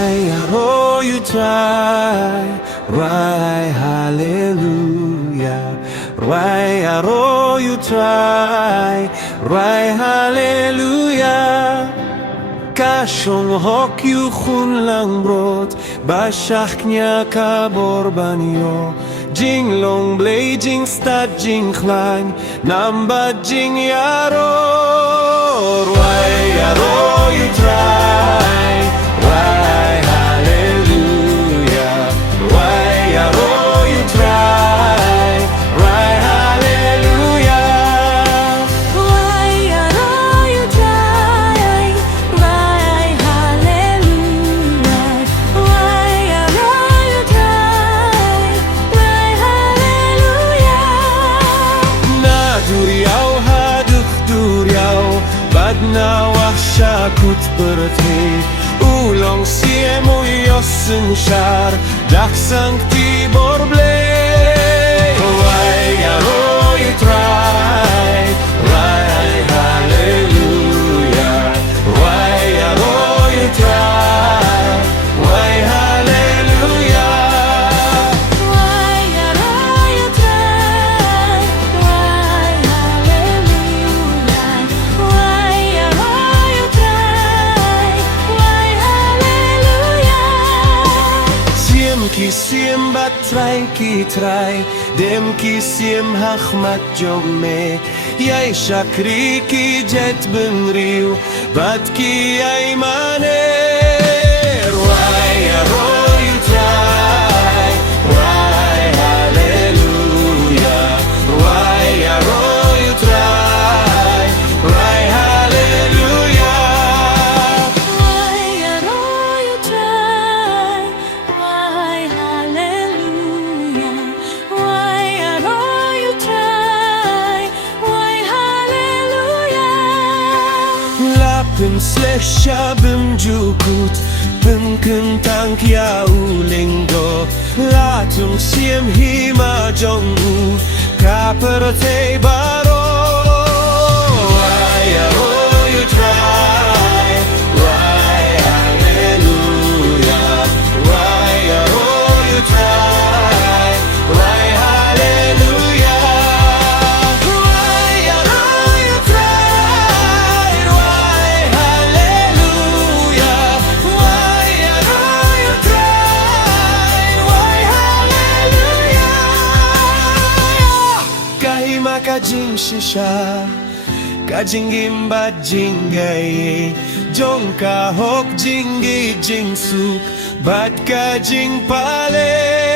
Iaro you try, Rwai Alleluia. Rwai Iaro you try, Rwai Alleluia. Shonghok you Khun Langbrot, Bashachnya kabor banyo. Jing long blade jing stad jing klang, Namba jing Iaro. Rwai Iaro you try, Rwai Alleluia. Rwai Iaro you try, Rwai Alleluia. Rwai Iaro you try, Rwai Alleluia. Rwai Iaro you try, Rwai Alleluia. Na duriau haduk duriau, badna wahshakut berthe. Ulong Syiem yosen shar, dak sancti borble. Rwai Iaro you try, Rwai Alleluia. Rwai Iaro you try, Rwai Alleluia. Rwai Iaro you try, Rwai Alleluia. Rwai Iaro you try, Rwai Alleluia. Syiem ki Syiem bat Trai ki Trai, dem ki Syiem hachmat jome. Yai shakri ki jet benriu, bat ki yai mane. Rwai Iaro you try, Rwai Alleluia. Rwai Iaro you try, Rwai Alleluia. Rwai Iaro you try, Rwai Alleluia. Rwai Iaro you try, Rwai Alleluia. Lapin slesha bim jukut, bim kentang ya ulingdo. Latung Syiem hima jongu, kaperte baro. Rwai Iaro you try, Rwai Alleluia. Rwai Iaro you try, Rwai Alleluia. Rwai Iaro you try, Rwai Alleluia. Rwai Iaro you try, Rwai Alleluia. Kahima kajing shisha, kajingim bat jingai, jongka hok jingi jingsuk, bat kajing pale.